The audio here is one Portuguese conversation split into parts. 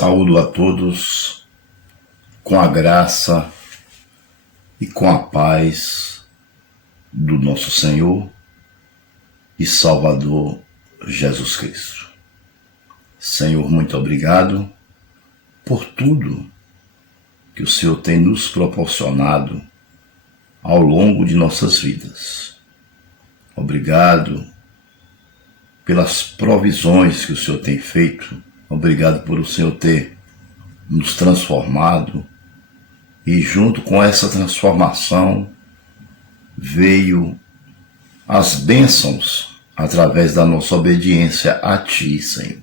Saúdo a todos com a graça e com a paz do nosso Senhor e Salvador Jesus Cristo. Senhor, muito obrigado por tudo que o Senhor tem nos proporcionado ao longo de nossas vidas. Obrigado pelas provisões que o Senhor tem feito. Obrigado por o Senhor ter nos transformado e junto com essa transformação veio as bênçãos através da nossa obediência a Ti, Senhor.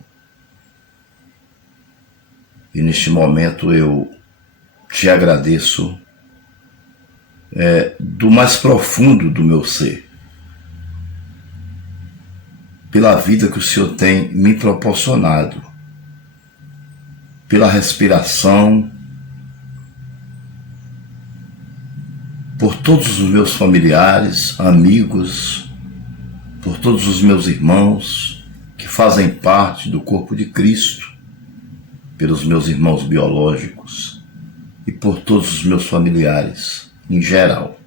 E neste momento eu te agradeço do mais profundo do meu ser, pela vida que o Senhor tem me proporcionado, pela respiração, por todos os meus familiares, amigos, por todos os meus irmãos que fazem parte do corpo de Cristo, pelos meus irmãos biológicos e por todos os meus familiares em geral.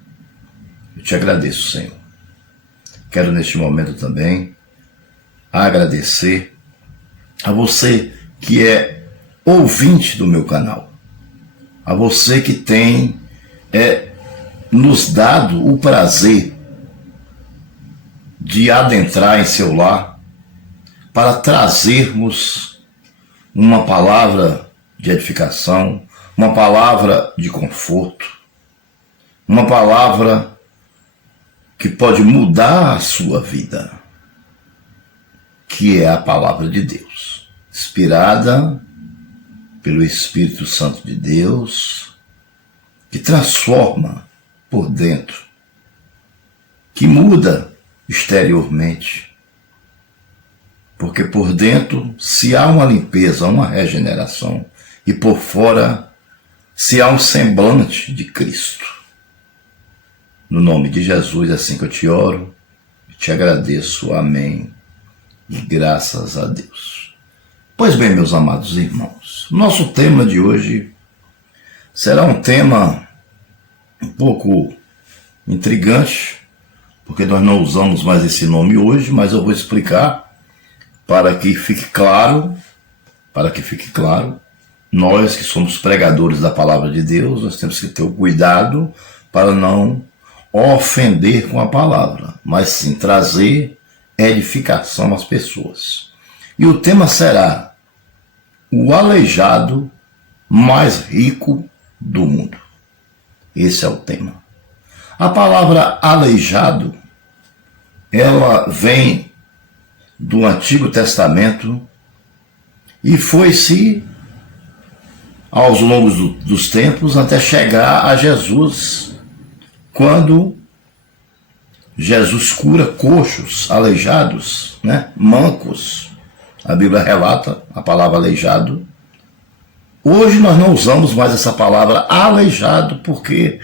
Eu te agradeço, Senhor. Quero neste momento também agradecer a você que é ouvinte do meu canal, a você que tem nos dado o prazer de adentrar em seu lar para trazermos uma palavra de edificação, uma palavra de conforto, uma palavra que pode mudar a sua vida, que é a palavra de Deus, inspirada pelo Espírito Santo de Deus, que transforma por dentro, que muda exteriormente, porque por dentro se há uma limpeza, uma regeneração, e por fora se há um semblante de Cristo. No nome de Jesus, é assim que eu te oro, e te agradeço, amém, e graças a Deus. Pois bem, meus amados irmãos, nosso tema de hoje será um tema um pouco intrigante, porque nós não usamos mais esse nome hoje, mas eu vou explicar para que fique claro, nós que somos pregadores da palavra de Deus, nós temos que ter o cuidado para não ofender com a palavra, mas sim trazer edificação às pessoas. E o tema será o aleijado mais rico do mundo. Esse é o tema. A palavra aleijado, ela vem do Antigo Testamento e foi-se aos longos dos tempos até chegar a Jesus, quando Jesus cura coxos, aleijados, mancos. A Bíblia relata a palavra aleijado. Hoje nós não usamos mais essa palavra aleijado, porque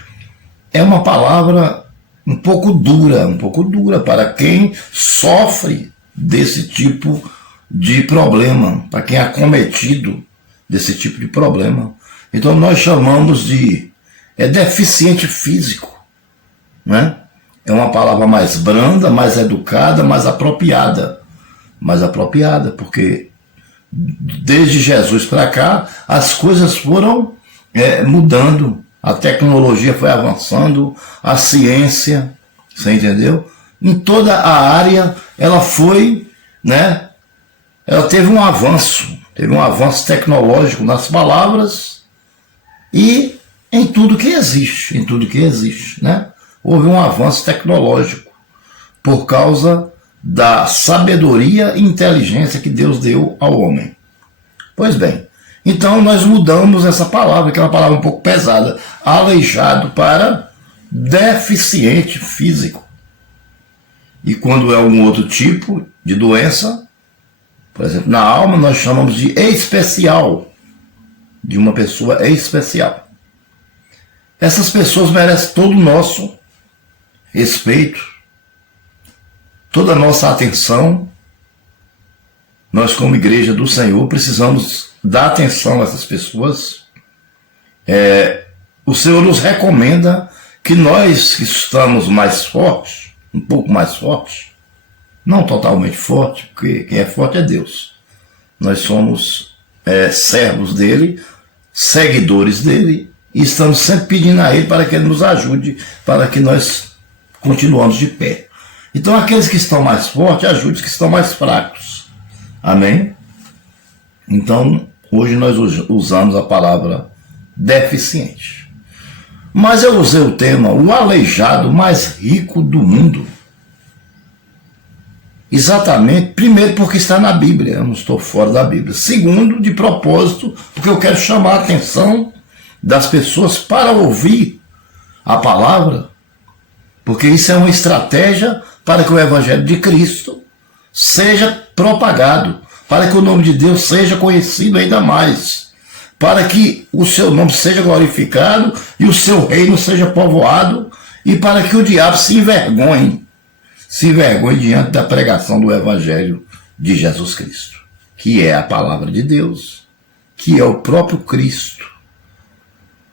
é uma palavra um pouco dura para quem sofre desse tipo de problema, para quem é acometido desse tipo de problema. Então nós chamamos de deficiente físico, né? É uma palavra mais branda, mais educada, mais apropriada, porque desde Jesus para cá as coisas foram mudando, a tecnologia foi avançando, a ciência, você entendeu? Em toda a área ela foi, ela teve um avanço tecnológico nas palavras e em tudo que existe, houve um avanço tecnológico por causa da sabedoria e inteligência que Deus deu ao homem. Pois bem, então nós mudamos essa palavra, que é uma palavra um pouco pesada, aleijado, para deficiente físico. E quando é um outro tipo de doença, por exemplo, na alma, nós chamamos de especial, de uma pessoa especial. Essas pessoas merecem todo o nosso respeito, toda a nossa atenção. Nós, como igreja do Senhor, precisamos dá atenção a essas pessoas, o Senhor nos recomenda que nós que estamos mais fortes, um pouco mais fortes, não totalmente forte, porque quem é forte é Deus. Nós somos servos dele, seguidores dele, e estamos sempre pedindo a ele para que ele nos ajude, para que nós continuemos de pé. Então aqueles que estão mais fortes, ajude os que estão mais fracos. Amém? Então, hoje nós usamos a palavra deficiente. Mas eu usei o tema o aleijado mais rico do mundo. Exatamente, primeiro porque está na Bíblia, eu não estou fora da Bíblia. Segundo, de propósito, porque eu quero chamar a atenção das pessoas para ouvir a palavra, porque isso é uma estratégia para que o Evangelho de Cristo seja propagado, para que o nome de Deus seja conhecido ainda mais, para que o seu nome seja glorificado e o seu reino seja povoado, e para que o diabo se envergonhe diante da pregação do Evangelho de Jesus Cristo, que é a palavra de Deus, que é o próprio Cristo.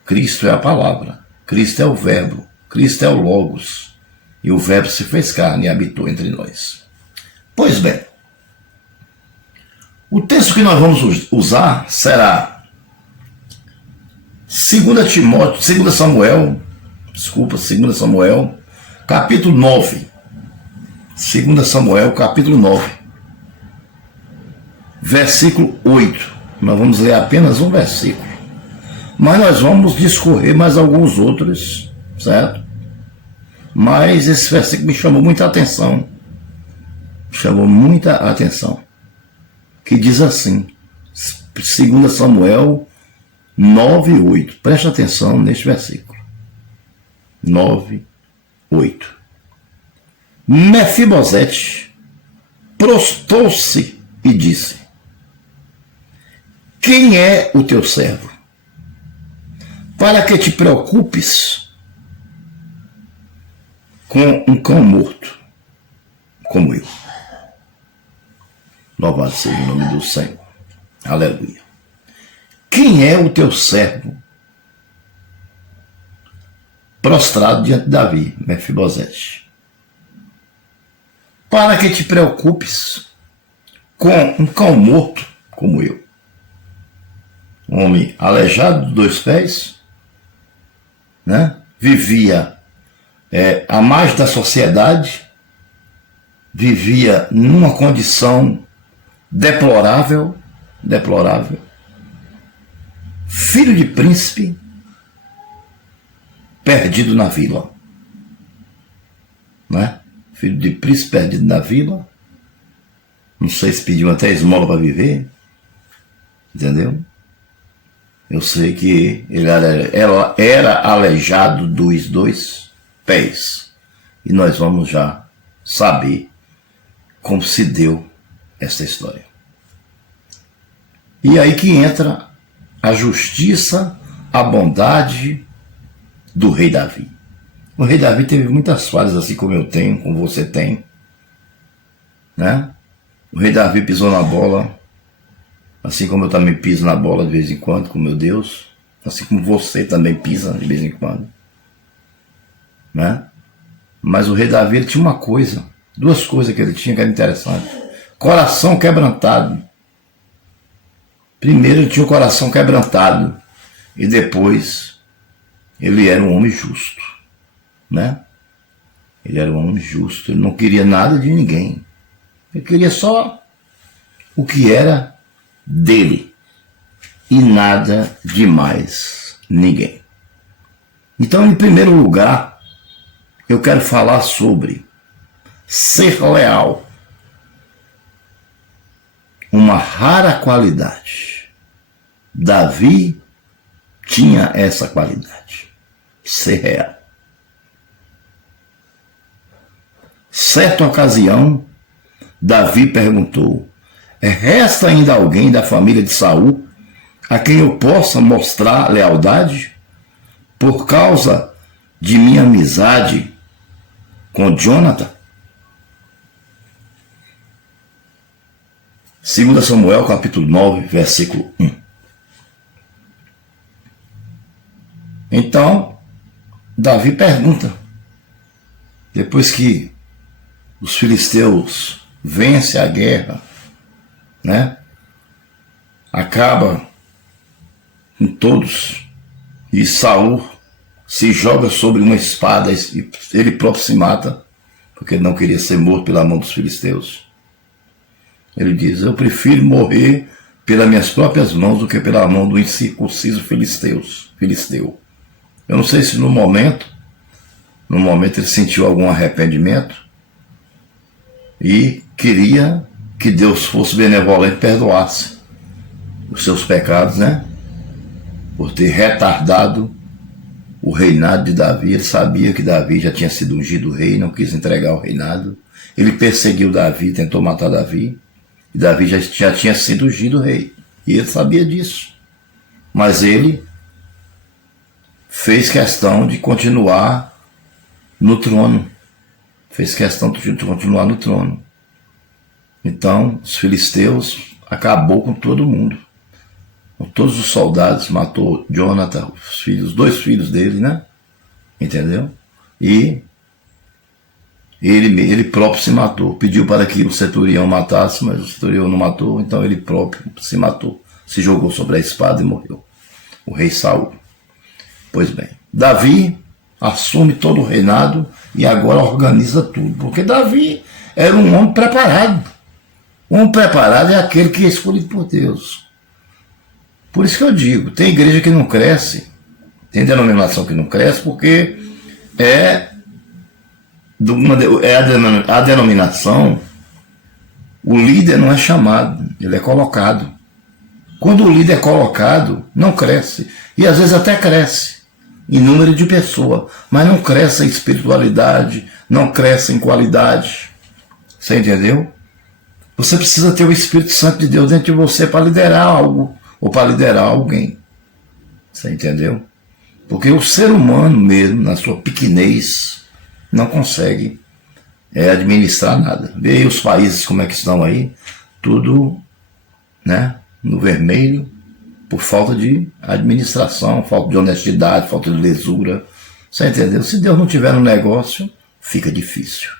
Cristo é a palavra, Cristo é o verbo, Cristo é o Logos, e o verbo se fez carne e habitou entre nós. Pois bem, o texto que nós vamos usar será 2 Samuel, capítulo 9. 2 Samuel, capítulo 9, versículo 8. Nós vamos ler apenas um versículo, mas nós vamos discorrer mais alguns outros, certo? Mas esse versículo me chamou muita atenção, que diz assim, 2 Samuel 9, 8. Presta atenção neste versículo. 9, 8. Mefibosete prostrou-se e disse: quem é o teu servo, para que te preocupes com um cão morto como eu? Louvado seja o nome do Senhor. Aleluia. Quem é o teu servo prostrado diante de Davi, Mefibosete? Para que te preocupes com um cão morto como eu. Um homem aleijado de 2 pés, né? Vivia à margem da sociedade, vivia numa condição deplorável, filho de príncipe, perdido na vila, né? Filho de príncipe perdido na vila, não sei se pediu até esmola para viver, entendeu? Eu sei que ele era aleijado dos 2 pés, e nós vamos já saber como se deu essa história. E aí que entra a justiça, a bondade do rei Davi. O rei Davi teve muitas falhas, assim como eu tenho, como você tem, né? O rei Davi pisou na bola, assim como eu também piso na bola de vez em quando, com meu Deus, assim como você também pisa de vez em quando, né? Mas o rei Davi, ele tinha uma coisa, 2 coisas que ele tinha que era interessante: coração quebrantado. Primeiro ele tinha o coração quebrantado, e depois ele era um homem justo, né? Ele era um homem justo, ele não queria nada de ninguém, ele queria só o que era dele e nada de mais ninguém. Então, em primeiro lugar, eu quero falar sobre ser leal, uma rara qualidade. Davi tinha essa qualidade, ser real. Certa ocasião, Davi perguntou: resta ainda alguém da família de Saul a quem eu possa mostrar lealdade por causa de minha amizade com Jonathan? 2 Samuel capítulo 9, versículo 1. Então, Davi pergunta, depois que os filisteus vencem a guerra, né? Acaba com todos, e Saul se joga sobre uma espada e ele próprio se mata, porque ele não queria ser morto pela mão dos filisteus. Ele diz, eu prefiro morrer pelas minhas próprias mãos do que pela mão do incircunciso filisteu. Eu não sei se no momento ele sentiu algum arrependimento e queria que Deus fosse benevolente e perdoasse os seus pecados, né? Por ter retardado o reinado de Davi. Ele sabia que Davi já tinha sido ungido rei, não quis entregar o reinado. Ele perseguiu Davi, tentou matar Davi. E Davi já tinha sido ungido rei. E ele sabia disso. Mas ele fez questão de continuar no trono. Fez questão de continuar no trono. Então, os filisteus acabou com todo mundo. Com todos os soldados, matou Jonathan, os dois filhos dele, né? Entendeu? E ele próprio se matou. Pediu para que o centurião matasse, mas o centurião não matou, então ele próprio se matou. Se jogou sobre a espada e morreu. O rei Saul. Pois bem, Davi assume todo o reinado e agora organiza tudo. Porque Davi era um homem preparado. Um homem preparado é aquele que é escolhido por Deus. Por isso que eu digo, tem igreja que não cresce, tem denominação que não cresce, porque a denominação, o líder não é chamado, ele é colocado. Quando o líder é colocado, não cresce, e às vezes até cresce, em número de pessoas, mas não cresce em espiritualidade, não cresce em qualidade. Você entendeu? Você precisa ter o Espírito Santo de Deus dentro de você para liderar algo, ou para liderar alguém. Você entendeu? Porque o ser humano mesmo, na sua pequenez, não consegue administrar nada. Vê aí os países como é que estão aí, tudo, né, no vermelho, por falta de administração, falta de honestidade, falta de lisura. Você entendeu? Se Deus não tiver no negócio, fica difícil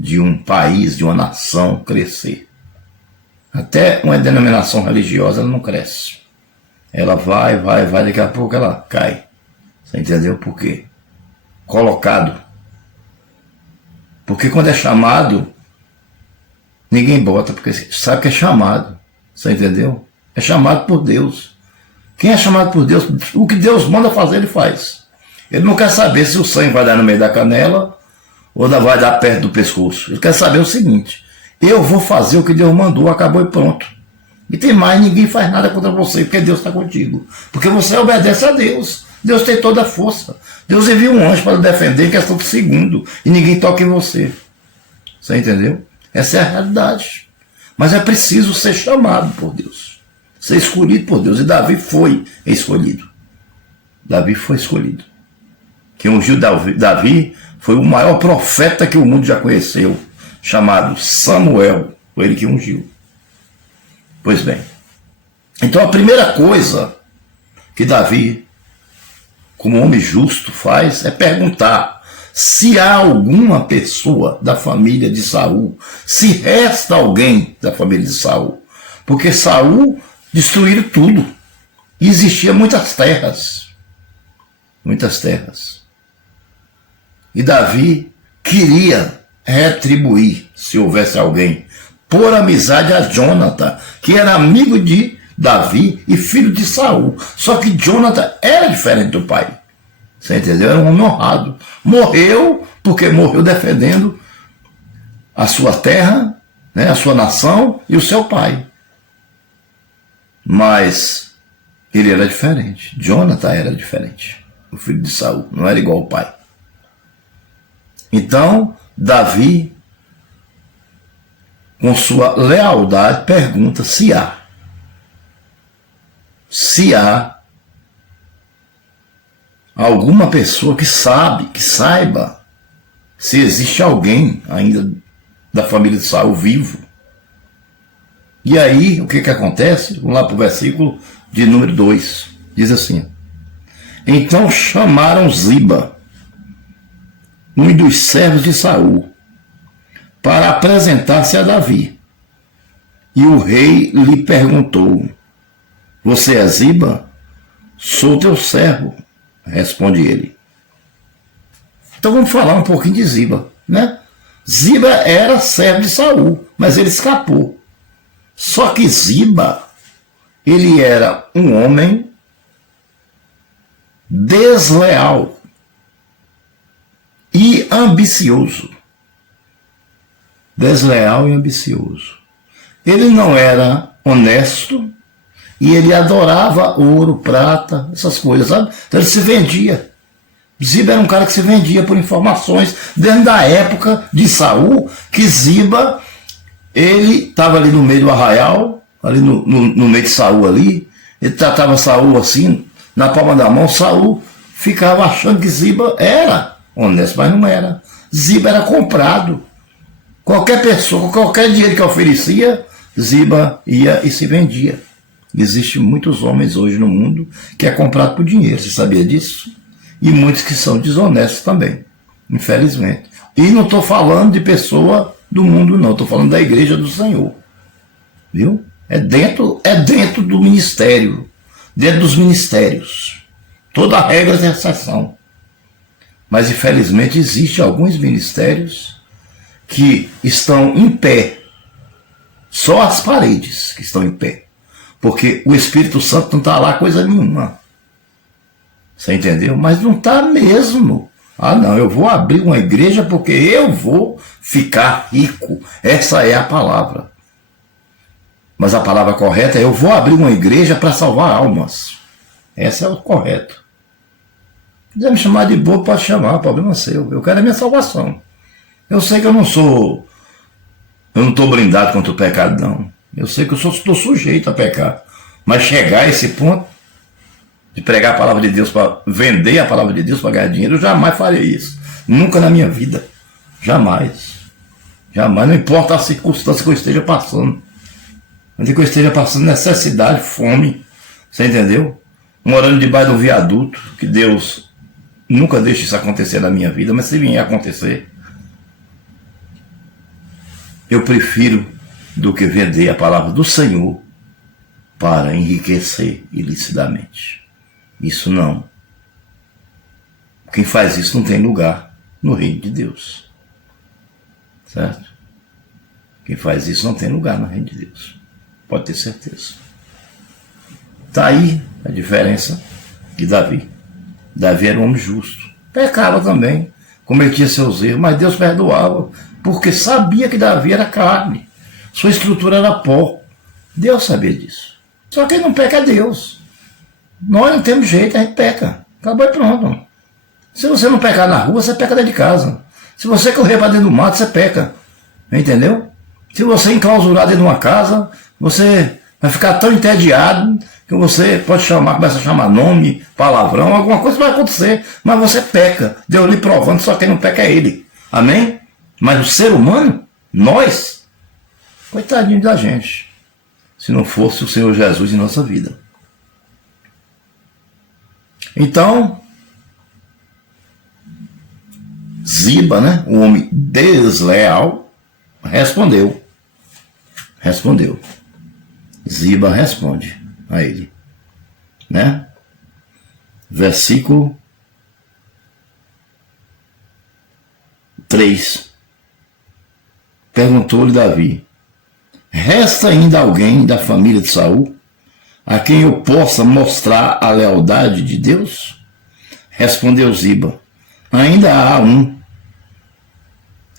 de um país, de uma nação crescer. Até uma denominação religiosa ela não cresce. Ela vai, daqui a pouco ela cai. Você entendeu por quê? Colocado. Porque quando é chamado, ninguém bota, porque sabe que é chamado. Você entendeu? É chamado por Deus. Quem é chamado por Deus, o que Deus manda fazer, ele faz. Ele não quer saber se o sangue vai dar no meio da canela ou vai dar perto do pescoço. Ele quer saber o seguinte: eu vou fazer o que Deus mandou, acabou e pronto. E tem mais, ninguém faz nada contra você, porque Deus está contigo. Porque você obedece a Deus. Deus tem toda a força. Deus envia um anjo para defender em questão de segundo. E ninguém toca em você. Você entendeu? Essa é a realidade. Mas é preciso ser chamado por Deus. Ser escolhido por Deus. E Davi foi escolhido. Davi foi escolhido. Quem ungiu Davi foi o maior profeta que o mundo já conheceu, chamado Samuel. Foi ele que ungiu. Pois bem, então a primeira coisa que Davi, como homem justo, faz é perguntar se há alguma pessoa da família de Saul, se resta alguém da família de Saul, porque Saul destruíram tudo, e existiam muitas terras, e Davi queria retribuir, se houvesse alguém, por amizade a Jonathan, que era amigo de Davi e filho de Saul. Só que Jonathan era diferente do pai. Você entendeu? Era um homem honrado. Morreu porque morreu defendendo a sua terra, né, a sua nação e o seu pai. Mas ele era diferente. Jonathan era diferente. O filho de Saul. Não era igual ao pai. Então, Davi, com sua lealdade, pergunta se há alguma pessoa que saiba se existe alguém ainda da família de Saul vivo. E aí, o que acontece? Vamos lá para o versículo de número 2. Diz assim: Então chamaram Ziba, um dos servos de Saul, para apresentar-se a Davi. E o rei lhe perguntou: Você é Ziba? Sou teu servo, responde ele. Então vamos falar um pouquinho de Ziba, né? Ziba era servo de Saul, mas ele escapou. Só que Ziba, ele era um homem desleal e ambicioso. Desleal e ambicioso. Ele não era honesto e ele adorava ouro, prata, essas coisas, sabe? Então ele se vendia. Ziba era um cara que se vendia por informações dentro da época de Saul, que Ziba, ele estava ali no meio do arraial, ali no meio de Saul ali, ele tratava Saul assim, na palma da mão. Saul ficava achando que Ziba era honesto, mas não era. Ziba era comprado. Qualquer pessoa, qualquer dinheiro que oferecia, Ziba ia e se vendia. Existem muitos homens hoje no mundo que é comprado por dinheiro, você sabia disso? E muitos que são desonestos também, infelizmente. E não estou falando de pessoa do mundo, não. Estou falando da igreja do Senhor. Viu? É dentro do ministério. Dentro dos ministérios. Toda regra tem exceção. Mas, infelizmente, existem alguns ministérios que estão em pé. Só as paredes que estão em pé. Porque o Espírito Santo não está lá coisa nenhuma. Você entendeu? Mas não está mesmo. Ah, não, eu vou abrir uma igreja porque eu vou ficar rico. Essa é a palavra. Mas a palavra correta é: eu vou abrir uma igreja para salvar almas. Essa é o correto. Se quiser me chamar de bobo, pode chamar, o problema é seu. Eu quero a minha salvação. Eu sei que eu não estou blindado contra o pecado, não. Eu sei que eu estou sujeito a pecar. Mas chegar a esse ponto de pregar a palavra de Deus, para vender a palavra de Deus para ganhar dinheiro, eu jamais farei isso. Nunca na minha vida. Jamais. Jamais. Não importa a circunstância que eu esteja passando. Onde que eu esteja passando necessidade, fome. Você entendeu? Morando debaixo de um viaduto, que Deus nunca deixe isso acontecer na minha vida, mas se vier a acontecer, eu prefiro do que vender a palavra do Senhor para enriquecer ilicitamente. Isso não. Quem faz isso não tem lugar no reino de Deus. Certo? Quem faz isso não tem lugar no reino de Deus. Pode ter certeza. Está aí a diferença de Davi. Davi era um homem justo. Pecava também, cometia seus erros, mas Deus perdoava, porque sabia que Davi era carne. Sua estrutura era pó. Deus sabia disso. Só quem não peca é Deus. Nós não temos jeito, a gente peca. Acabou e pronto. Se você não pecar na rua, você peca dentro de casa. Se você correr para dentro do mato, você peca. Entendeu? Se você enclausurar dentro de uma casa, você vai ficar tão entediado que você pode começa a chamar nome, palavrão, alguma coisa vai acontecer. Mas você peca. Deus lhe provando, só quem não peca é Ele. Amém? Mas o ser humano, nós, coitadinho da gente, se não fosse o Senhor Jesus em nossa vida. Então, Ziba, né, o homem desleal, respondeu. Ziba responde a ele, né? Versículo 3. Perguntou-lhe Davi: Resta ainda alguém da família de Saul a quem eu possa mostrar a lealdade de Deus? Respondeu Ziba: Ainda há um,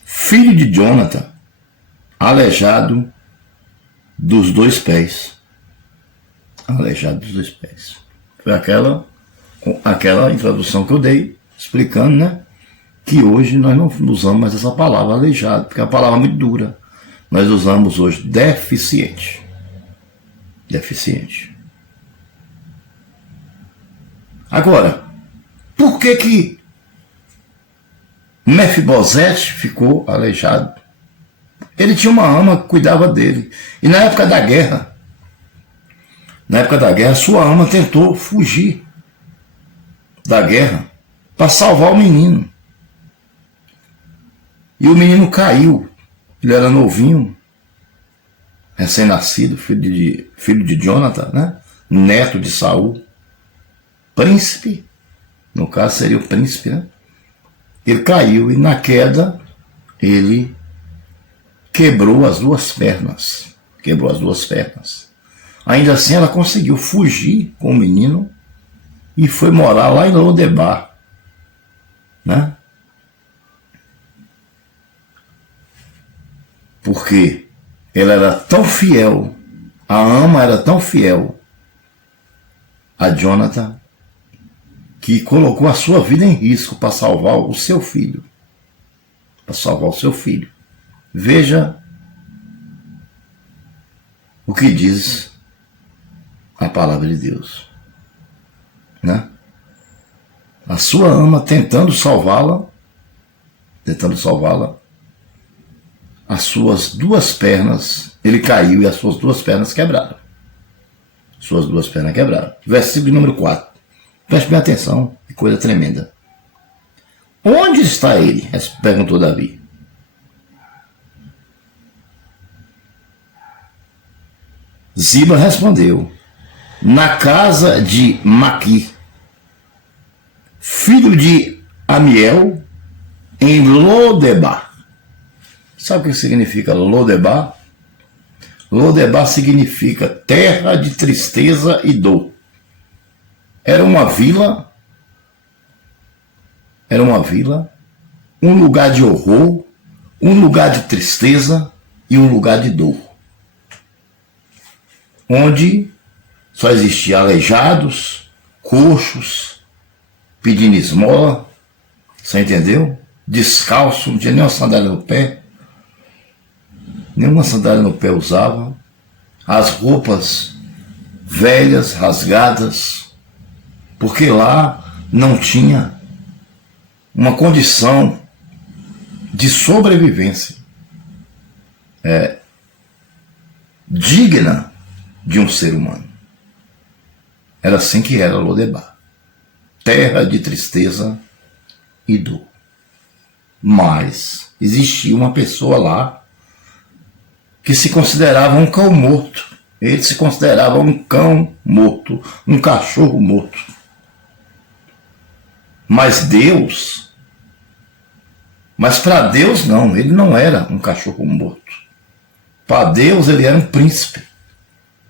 filho de Jonathan, aleijado dos dois pés. Aleijado dos dois pés. Foi aquela introdução que eu dei, explicando, né, que hoje nós não usamos mais essa palavra aleijado, porque é uma palavra muito dura. Nós usamos hoje deficiente. Deficiente. Agora, por que Mefibosete ficou aleijado? Ele tinha uma ama que cuidava dele. E na época da guerra, sua ama tentou fugir da guerra para salvar o menino. E o menino caiu. Ele era novinho, recém-nascido, filho de Jonathan, né? Neto de Saul, príncipe, no caso seria o príncipe, né? Ele caiu e na queda ele quebrou as duas pernas. Quebrou as duas pernas. Ainda assim ela conseguiu fugir com o menino e foi morar lá em Lodebar, né? Porque ela era tão fiel, a ama era tão fiel a Jonathan, que colocou a sua vida em risco para salvar o seu filho. Para salvar o seu filho. Veja o que diz a palavra de Deus, né? A sua ama tentando salvá-la, as suas duas pernas, ele caiu e as suas duas pernas quebraram. Suas duas pernas quebraram. Versículo número 4. Preste bem atenção, que coisa tremenda. Onde está ele? Perguntou Davi. Ziba respondeu: na casa de Maqui, filho de Amiel, em Lodebar. Sabe o que significa Lodebar? Lodebar significa terra de tristeza e dor. Era uma vila, um lugar de horror, um lugar de tristeza e um lugar de dor. Onde só existiam aleijados, coxos, pedindo esmola, você entendeu? Descalço, não tinha nenhuma sandália no pé. Nenhuma sandália no pé usava. As roupas velhas, rasgadas, porque lá não tinha uma condição de sobrevivência digna de um ser humano. Era assim que era Lodebar. Terra de tristeza e dor. Mas existia uma pessoa lá que se considerava um cão morto. Ele se considerava um cão morto, um cachorro morto. Mas para Deus não, ele não era um cachorro morto. Para Deus ele era um príncipe.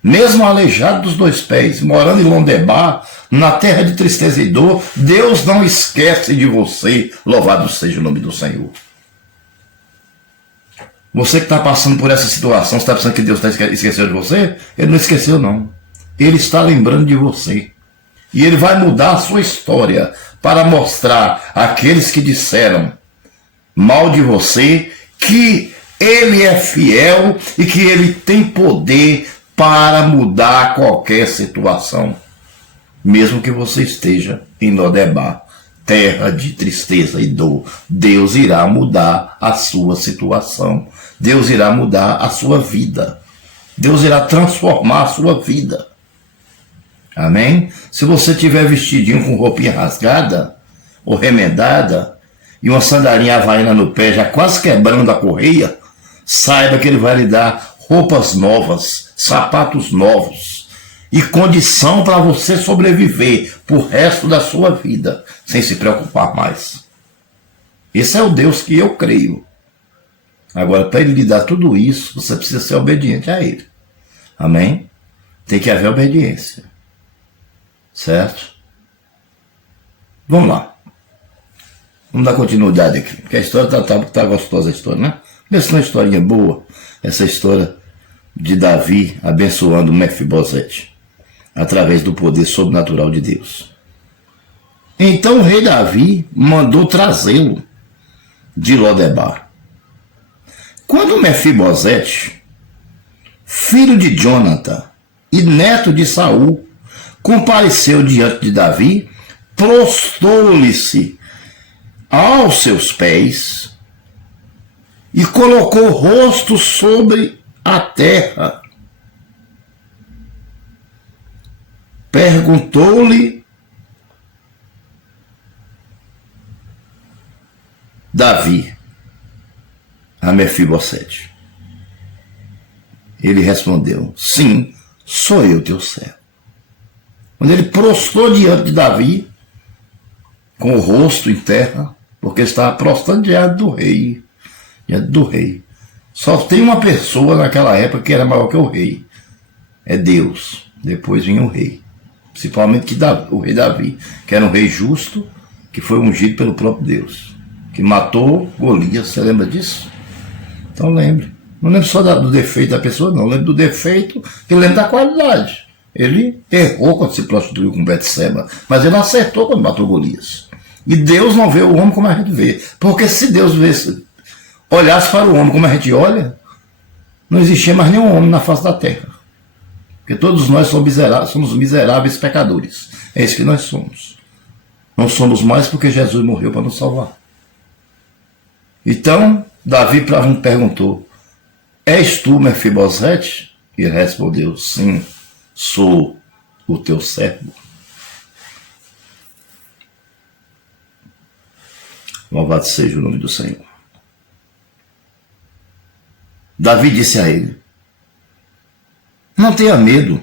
Mesmo aleijado dos dois pés, morando em Lodebar, na terra de tristeza e dor, Deus não esquece de você. Louvado seja o nome do Senhor. Você que está passando por essa situação, você está pensando que Deus esqueceu de você? Ele não esqueceu, não. Ele está lembrando de você. E ele vai mudar a sua história para mostrar àqueles que disseram mal de você que ele é fiel e que ele tem poder para mudar qualquer situação. Mesmo que você esteja em Lodebar, terra de tristeza e dor, Deus irá mudar a sua situação. Deus irá mudar a sua vida. Deus irá transformar a sua vida. Amém? Se você tiver vestidinho com roupinha rasgada ou remendada e uma sandalinha havaiana no pé já quase quebrando a correia, saiba que ele vai lhe dar roupas novas, sapatos novos e condição para você sobreviver por resto da sua vida sem se preocupar mais. Esse é o Deus que eu creio. Agora, para ele lhe dar tudo isso, você precisa ser obediente a ele. Amém? Tem que haver obediência. Certo? Vamos lá. Vamos dar continuidade aqui. Porque a história tá gostosa, a história, né? Essa é uma historinha boa. Essa história de Davi abençoando Mefibosete através do poder sobrenatural de Deus. Então o rei Davi mandou trazê-lo de Lodebar. Quando Mefibosete, filho de Jonathan e neto de Saul, compareceu diante de Davi, prostrou-lhe-se aos seus pés e colocou o rosto sobre a terra. Perguntou-lhe Davi a Mefibosete? Ele respondeu: sim, sou eu teu servo. Quando ele prostrou diante de Davi, com o rosto em terra, porque estava prostrando diante do rei. Diante do rei. Só tem uma pessoa naquela época que era maior que o rei. É Deus. Depois vinha o rei. Principalmente o rei Davi, que era um rei justo, que foi ungido pelo próprio Deus. Que matou Golias. Você lembra disso? Então lembre. Não lembro só do defeito da pessoa, não. Lembro do defeito e lembro da qualidade. Ele errou quando se prostituiu com Betseba, mas ele acertou quando matou Golias. E Deus não vê o homem como a gente vê. Porque se Deus olhasse para o homem como a gente olha, não existia mais nenhum homem na face da terra. Porque todos nós somos miseráveis pecadores. É isso que nós somos. Não somos mais porque Jesus morreu para nos salvar. Então, Davi perguntou: és tu, Mefibosete? E ele respondeu: sim, sou o teu servo. Louvado seja o nome do Senhor. Davi disse a ele: não tenha medo,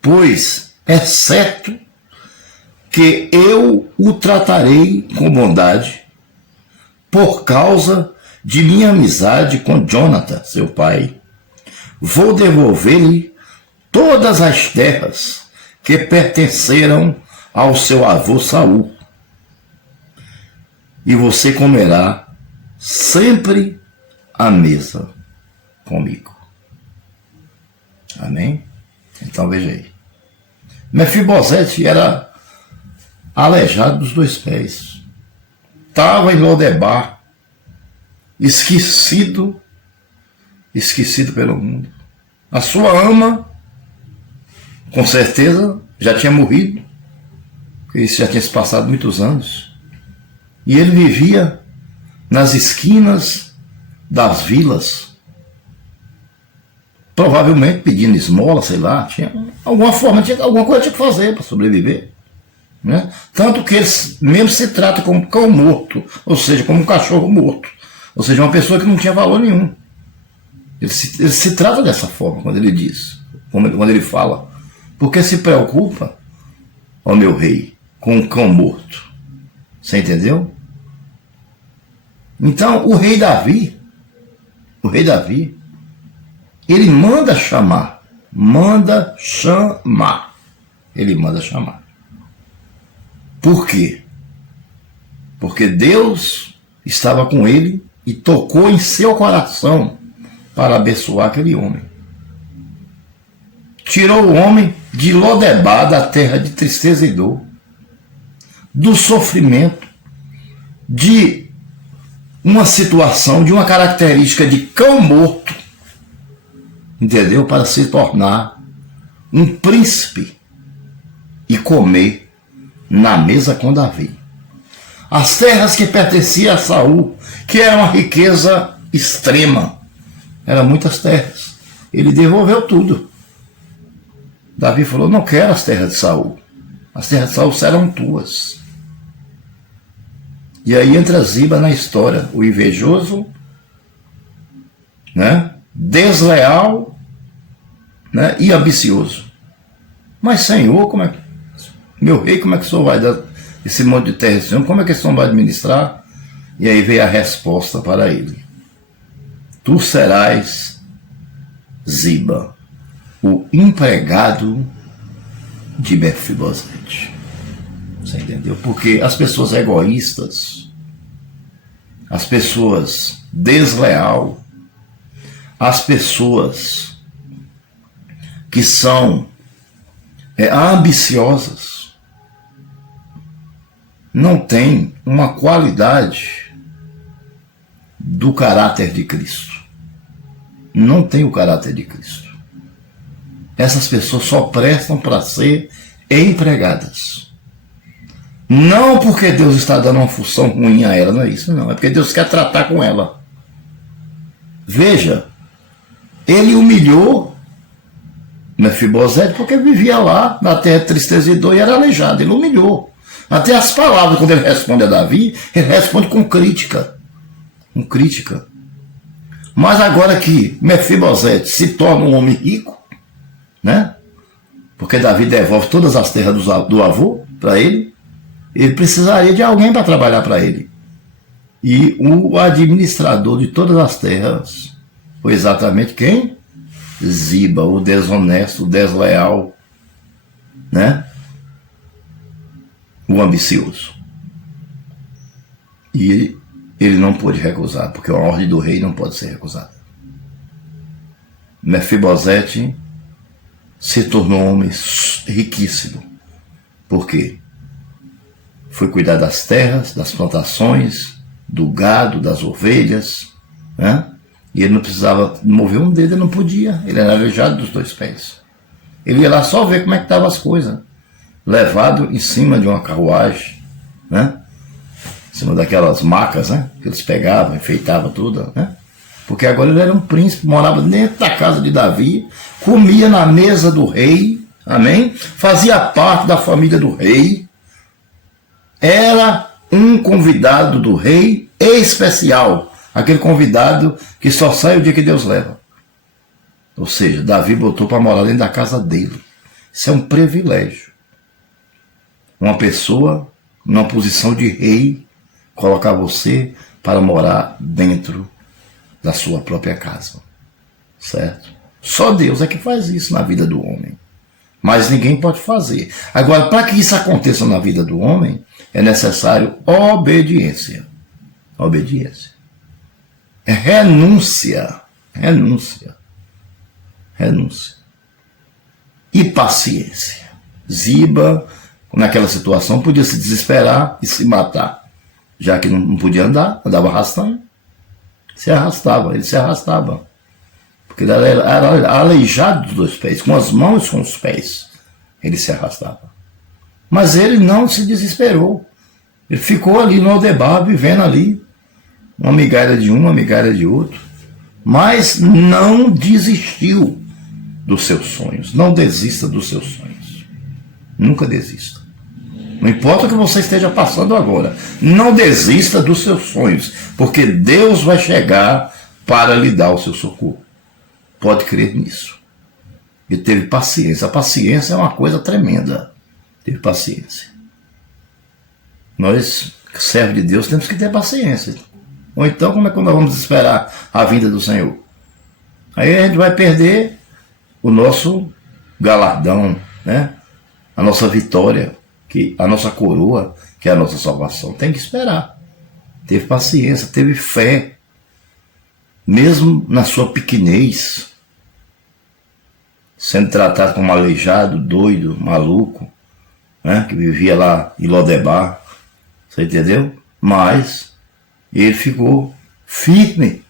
pois é certo que eu o tratarei com bondade por causa de minha amizade com Jonathan, seu pai. Vou devolver-lhe todas as terras que pertenceram ao seu avô Saul. E você comerá sempre à mesa comigo. Amém? Então veja aí. Mefibosete era aleijado dos dois pés. Estava em Lodebar, esquecido pelo mundo. A sua ama, com certeza, já tinha morrido, porque isso já tinha se passado muitos anos. E ele vivia nas esquinas das vilas, provavelmente pedindo esmola, sei lá, tinha alguma coisa tinha que fazer para sobreviver. Né? Tanto que ele mesmo se trata como cão morto, ou seja, como um cachorro morto, ou seja, uma pessoa que não tinha valor nenhum. Ele se trata dessa forma quando ele diz, quando ele fala, porque se preocupa, ó meu rei, com um cão morto. Você entendeu? Então o rei Davi, ele manda chamar. Ele manda chamar. Por quê? Porque Deus estava com ele e tocou em seu coração para abençoar aquele homem. Tirou o homem de Lodebar, da terra de tristeza e dor, do sofrimento, de uma situação, de uma característica de cão morto, entendeu? Para se tornar um príncipe e comer na mesa com Davi. As terras que pertenciam a Saul, que era uma riqueza extrema, eram muitas terras. Ele devolveu tudo. Davi falou: não quero as terras de Saul. As terras de Saul serão tuas. E aí entra Ziba na história, o invejoso, né? Desleal, né? E ambicioso. Mas Senhor, meu rei, como é que o Senhor vai dar esse monte de terra, Senhor? Como é que o Senhor vai administrar? E aí veio a resposta para ele: tu serás, Ziba, o empregado de Mefibosete. Você entendeu? Porque as pessoas egoístas, as pessoas desleal, as pessoas que são ambiciosas, não têm uma qualidade do caráter de Cristo. Não tem o caráter de Cristo. Essas pessoas só prestam para ser empregadas. Não porque Deus está dando uma função ruim a ela, não é isso, não. É porque Deus quer tratar com ela. Veja, ele humilhou Mefibosete porque vivia lá na terra de tristeza e dor e era aleijado. Ele humilhou. Até as palavras, quando ele responde a Davi, ele responde com crítica. Com crítica. Mas agora que Mefibosete se torna um homem rico, né? Porque Davi devolve todas as terras do avô para ele, ele precisaria de alguém para trabalhar para ele. E o administrador de todas as terras foi exatamente quem? Ziba, o desonesto, o desleal, né? O ambicioso. E ele não pôde recusar, porque a ordem do rei não pode ser recusada. Mefibosete se tornou um homem riquíssimo. Por quê? Foi cuidar das terras, das plantações, do gado, das ovelhas, né? E ele não precisava mover um dedo, ele não podia. Ele era aleijado dos 2 pés. Ele ia lá só ver como é que estavam as coisas. Levado em cima de uma carruagem, né? Em cima daquelas macas, né? Que eles pegavam, enfeitavam tudo, né? Porque agora ele era um príncipe, morava dentro da casa de Davi, comia na mesa do rei, amém? Fazia parte da família do rei. Era um convidado do rei especial, aquele convidado que só sai o dia que Deus leva. Ou seja, Davi botou para morar dentro da casa dele. Isso é um privilégio. Uma pessoa, numa posição de rei, colocar você para morar dentro da sua própria casa. Certo? Só Deus é que faz isso na vida do homem. Mas ninguém pode fazer. Agora, para que isso aconteça na vida do homem, é necessário obediência. Obediência. É renúncia. Renúncia. Renúncia. E paciência. Ziba, naquela situação, podia se desesperar e se matar. Já que não podia andar, andava arrastando. Se arrastava, ele se arrastava. Porque ele era aleijado dos 2 pés, com as mãos e com os pés. Ele se arrastava. Mas ele não se desesperou. Ele ficou ali no Aldebar, vivendo ali. Uma migalha de um, uma migalha de outro. Mas não desistiu dos seus sonhos. Não desista dos seus sonhos. Nunca desista. Não importa o que você esteja passando agora. Não desista dos seus sonhos. Porque Deus vai chegar para lhe dar o seu socorro. Pode crer nisso. Ele teve paciência. A paciência é uma coisa tremenda. Teve paciência. Nós, servos de Deus, temos que ter paciência. Ou então, como é que nós vamos esperar a vinda do Senhor? Aí a gente vai perder o nosso galardão, né? A nossa vitória, a nossa coroa, que é a nossa salvação. Tem que esperar. Teve paciência, teve fé. Mesmo na sua pequenez, sendo tratado como aleijado, doido, maluco, né? Que vivia lá em Lodebar. Você entendeu? Mas ele ficou firme.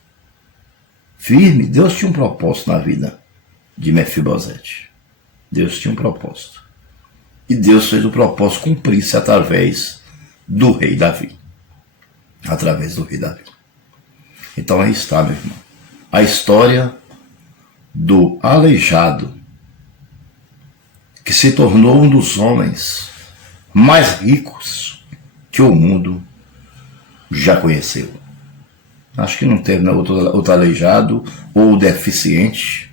Firme. Deus tinha um propósito na vida de Mefibosete. Deus tinha um propósito. E Deus fez o propósito cumprir-se através do rei Davi. Através do rei Davi. Então aí está, meu irmão. A história do aleijado que se tornou um dos homens mais ricos que o mundo já conheceu. Acho que não teve, né, outro aleijado ou deficiente,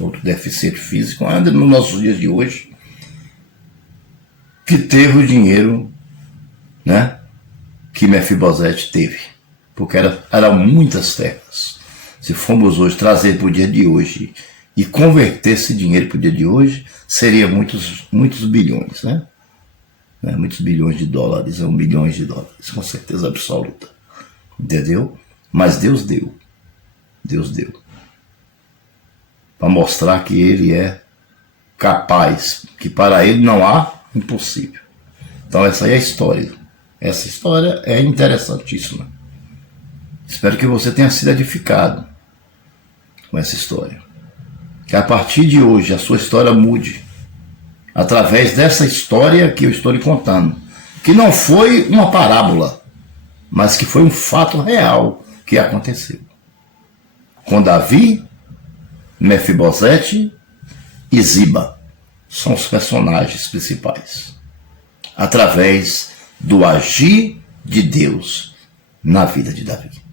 outro deficiente físico, ainda nos nossos dias de hoje, que teve o dinheiro, né, que Mefibosete teve. Porque eram muitas terras. Se formos hoje trazer para o dia de hoje e converter esse dinheiro para o dia de hoje, seria muitos bilhões, né? Muitos bilhões de dólares, bilhões de dólares, com certeza absoluta. Entendeu? Mas Deus deu. Deus deu. Para mostrar que Ele é capaz, que para Ele não há impossível. Então essa aí é a história. Essa história é interessantíssima. Espero que você tenha sido edificado com essa história. Que a partir de hoje a sua história mude. Através dessa história que eu estou lhe contando. Que não foi uma parábola, mas que foi um fato real que aconteceu. Com Davi, Mefibosete e Ziba. São os personagens principais. Através do agir de Deus na vida de Davi.